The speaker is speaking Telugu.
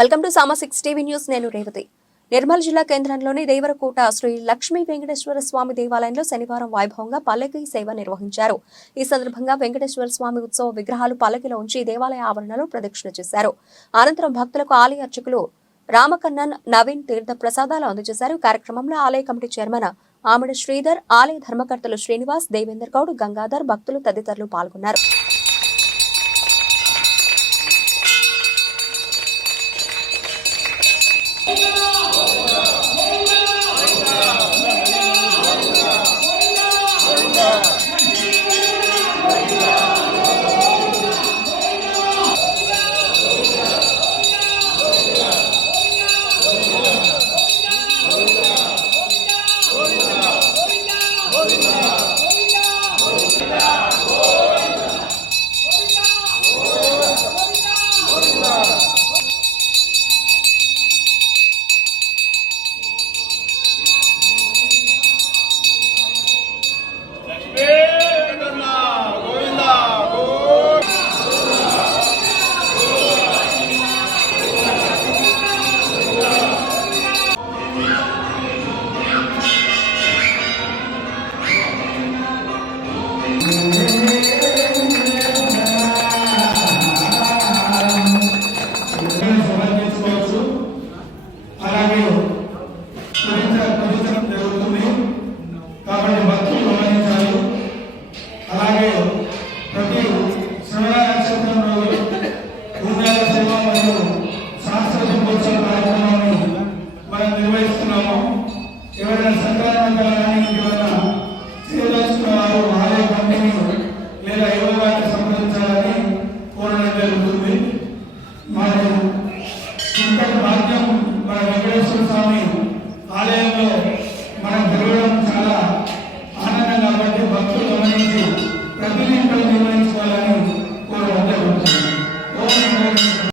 వెల్కమ్ టు సామా సిక్స్ టీవీ న్యూస్. నేను రేవతి. నిర్మల్ జిల్లా కేంద్రంలోని దేవరకోట శ్రీ లక్ష్మీ వెంకటేశ్వర స్వామి దేవాలయంలో శనివారం వైభవంగా పల్లకి సేవ నిర్వహించారు. ఈ సందర్భంగా వెంకటేశ్వర స్వామి ఉత్సవ విగ్రహాలు పల్లకిలో ఉంచి దేవాలయ ఆవరణలో ప్రదక్షిణ చేశారు. అనంతరం భక్తులకు ఆలయ అర్చకులు రామకన్నన్ నవీన్ తీర్థ ప్రసాదాలు అందజేశారు. కార్యక్రమంలో ఆలయ కమిటీ చైర్మన్ ఆమెడ శ్రీధర్ ఆలయ ధర్మకర్తలు శ్రీనివాస్ దేవేందర్ గౌడ్ గంగాధర్ భక్తులు తదితరులు పాల్గొన్నారు. అలాగే పూజించ పూజించడం జరుగుతుంది. కాబట్టి భక్తులు గమనించాలి. అలాగే ప్రతి శ్రవణ నక్షత్రం రోజు పూజాల సేవ మరియు సాంస్కృతిక ఉత్సవ కార్యక్రమాన్ని మనం నిర్వహిస్తున్నాము. ఎవరైనా సంక్రాంతి